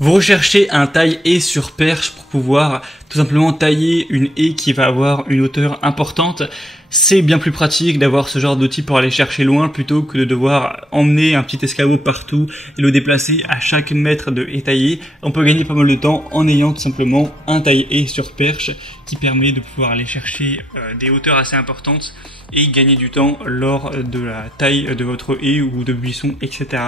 Vous recherchez un taille-haie sur perche pour pouvoir tout simplement tailler une haie qui va avoir une hauteur importante. C'est bien plus pratique d'avoir ce genre d'outil pour aller chercher loin plutôt que de devoir emmener un petit escabeau partout et le déplacer à chaque mètre de haie taillée. On peut gagner pas mal de temps en ayant tout simplement un taille-haie sur perche qui permet de pouvoir aller chercher des hauteurs assez importantes et gagner du temps lors de la taille de votre haie ou de buisson, etc.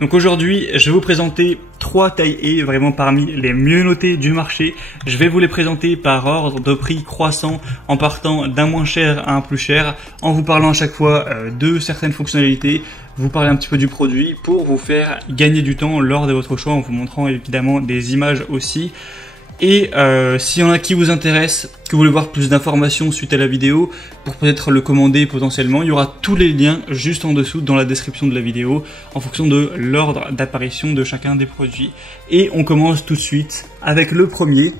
Donc aujourd'hui, je vais vous présenter 3 taille-haies vraiment parmi les mieux notées du marché. Je vais vous les présenter par ordre de prix croissant en partant d'un moins cher à un plus cher, en vous parlant à chaque fois de certaines fonctionnalités, vous parler un petit peu du produit pour vous faire gagner du temps lors de votre choix en vous montrant évidemment des images aussi. Et s'il y en a qui vous intéresse, que vous voulez voir plus d'informations suite à la vidéo, pour peut-être le commander potentiellement, il y aura tous les liens juste en dessous dans la description de la vidéo, en fonction de l'ordre d'apparition de chacun des produits. Et on commence tout de suite avec le premier.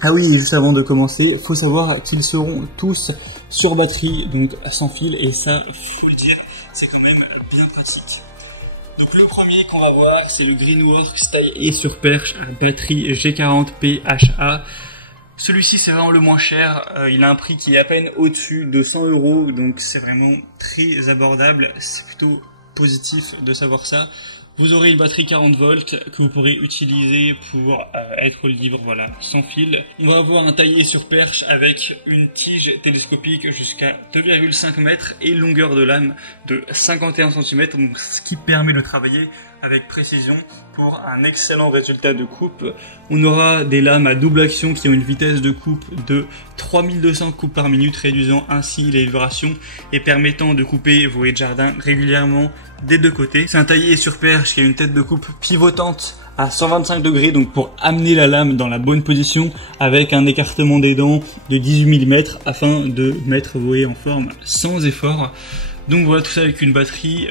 Ah oui, et juste avant de commencer, il faut savoir qu'ils seront tous sur batterie, donc sans fil, et ça, faut le dire, c'est quand même bien pratique. Donc le premier qu'on va voir, c'est le Greenworks taille-haie sur perche à batterie G40 PHA. Celui-ci c'est vraiment le moins cher, il a un prix qui est à peine au-dessus de 100 €, donc c'est vraiment très abordable, c'est plutôt positif de savoir ça. Vous aurez une batterie 40 volts que vous pourrez utiliser pour être libre, voilà, sans fil. On va avoir un taille-haie sur perche avec une tige télescopique jusqu'à 2,5 mètres et longueur de lame de 51 cm, donc ce qui permet de travailler avec précision pour un excellent résultat de coupe. On aura des lames à double action qui ont une vitesse de coupe de 3200 coupes par minute, réduisant ainsi les vibrations et permettant de couper vos haies de jardin régulièrement des deux côtés. C'est un taille-haie sur perche qui a une tête de coupe pivotante à 125 degrés, donc pour amener la lame dans la bonne position avec un écartement des dents de 18 mm afin de mettre vos haies en forme sans effort. Donc voilà, tout ça avec une batterie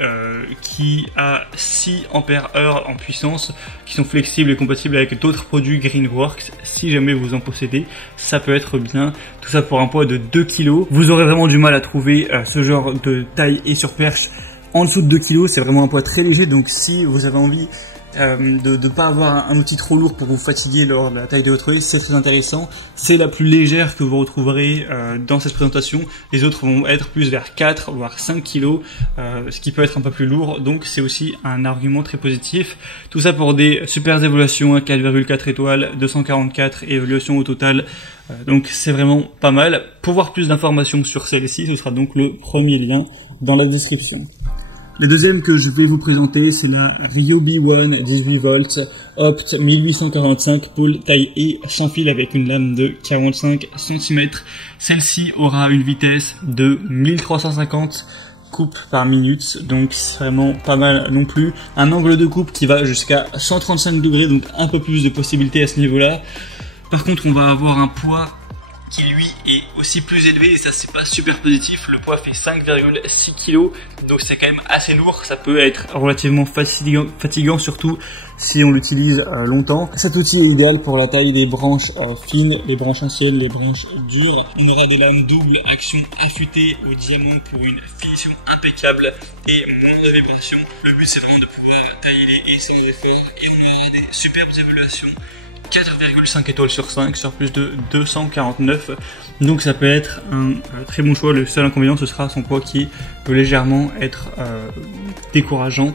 qui a 6 ampères heure en puissance, qui sont flexibles et compatibles avec d'autres produits Greenworks. Si jamais vous en possédez, ça peut être bien. Tout ça pour un poids de 2 kg. Vous aurez vraiment du mal à trouver ce genre de taille-haie sur perche en dessous de 2 kg. C'est vraiment un poids très léger, donc si vous avez envie de ne pas avoir un outil trop lourd pour vous fatiguer lors de la taille de votre haie, c'est très intéressant. C'est la plus légère que vous retrouverez dans cette présentation. Les autres vont être plus vers 4 voire 5 kg, ce qui peut être un peu plus lourd, donc c'est aussi un argument très positif. Tout ça pour des super évaluations à 4,4 étoiles, 244 évaluations au total, donc c'est vraiment pas mal. Pour voir plus d'informations sur celle-ci, ce sera donc le premier lien dans la description. La deuxième que je vais vous présenter, c'est la Ryobi One 18 volts Opt 1845 pôle taille-haie sans fil avec une lame de 45 cm. Celle-ci aura une vitesse de 1350 coupes par minute, donc c'est vraiment pas mal non plus. Un angle de coupe qui va jusqu'à 135 degrés, donc un peu plus de possibilités à ce niveau-là. Par contre, on va avoir un poids qui lui est aussi plus élevé et ça c'est pas super positif. Le poids fait 5,6 kg, donc c'est quand même assez lourd. Ça peut être relativement fatigant surtout si on l'utilise longtemps. Cet outil est idéal pour la taille des branches fines, les branches anciennes, les branches dures. On aura des lames double action affûtées au diamant pour une finition impeccable et moins de vibrations. Le but c'est vraiment de pouvoir tailler les haies sans effort et on aura des superbes évaluations. 4,5 étoiles sur 5 sur plus de 249, donc ça peut être un très bon choix. Le seul inconvénient ce sera son poids qui peut légèrement être décourageant.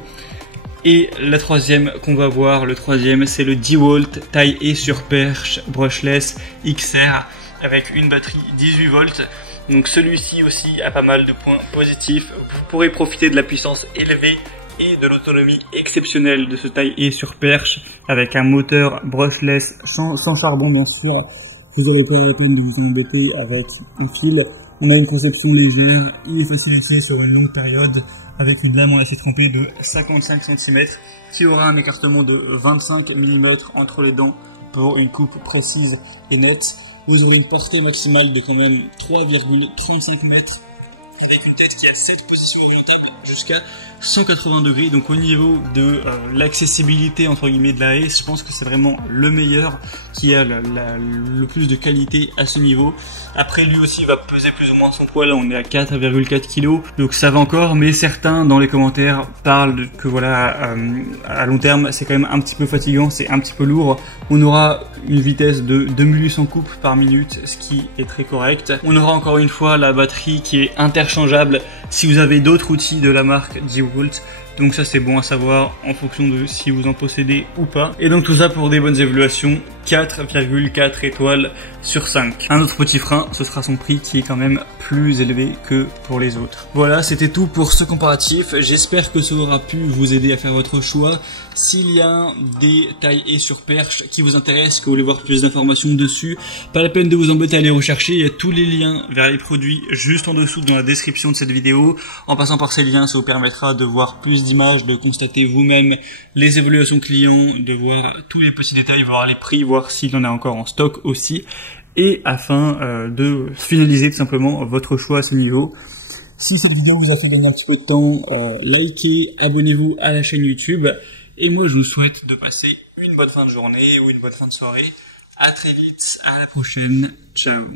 Et la troisième qu'on va voir, le troisième c'est le DeWalt taille-haie sur perche brushless XR avec une batterie 18 volts. Donc celui-ci aussi a pas mal de points positifs. Vous pourrez profiter de la puissance élevée et de l'autonomie exceptionnelle de ce taille-haie sur perche avec un moteur brushless sans charbon bien sûr. Vous n'aurez pas la peine de vous embêter avec un fil. On a une conception légère, il est facile d'utiliser sur une longue période avec une lame en acier trempé de 55 cm qui aura un écartement de 25 mm entre les dents pour une coupe précise et nette. Vous aurez une portée maximale de quand même 3,35 mètres avec une tête qui a 7 positions orientables jusqu'à 180 degrés. Donc au niveau de l'accessibilité entre guillemets de la haie, je pense que c'est vraiment le meilleur qui a le plus de qualité à ce niveau. Après lui aussi va peser plus ou moins son poids, là on est à 4,4 kg, donc ça va encore, mais certains dans les commentaires parlent que voilà, à long terme c'est quand même un petit peu fatigant, c'est un petit peu lourd. On aura une vitesse de 2800 coupes par minute, ce qui est très correct. On aura encore une fois la batterie qui est interchangeable si vous avez d'autres outils de la marque DeWalt. Donc ça c'est bon à savoir en fonction de si vous en possédez ou pas. Et donc tout ça pour des bonnes évaluations, 4,4 étoiles sur 5. Un autre petit frein, ce sera son prix qui est quand même plus élevé que pour les autres. Voilà, c'était tout pour ce comparatif. J'espère que ça aura pu vous aider à faire votre choix. S'il y a des tailles haies sur perche qui vous intéressent, que vous voulez voir plus d'informations dessus, pas la peine de vous embêter à les rechercher. Il y a tous les liens vers les produits juste en dessous dans la description de cette vidéo. En passant par ces liens, ça vous permettra de voir plus d'images, de constater vous-même les évaluations clients, de voir tous les petits détails, voir les prix, voir s'il y en a encore en stock aussi, et afin de finaliser tout simplement votre choix à ce niveau. Si cette vidéo vous a fait gagner un petit peu de temps, likez, abonnez-vous à la chaîne YouTube, et moi je vous souhaite de passer une bonne fin de journée ou une bonne fin de soirée. À très vite, à la prochaine, ciao.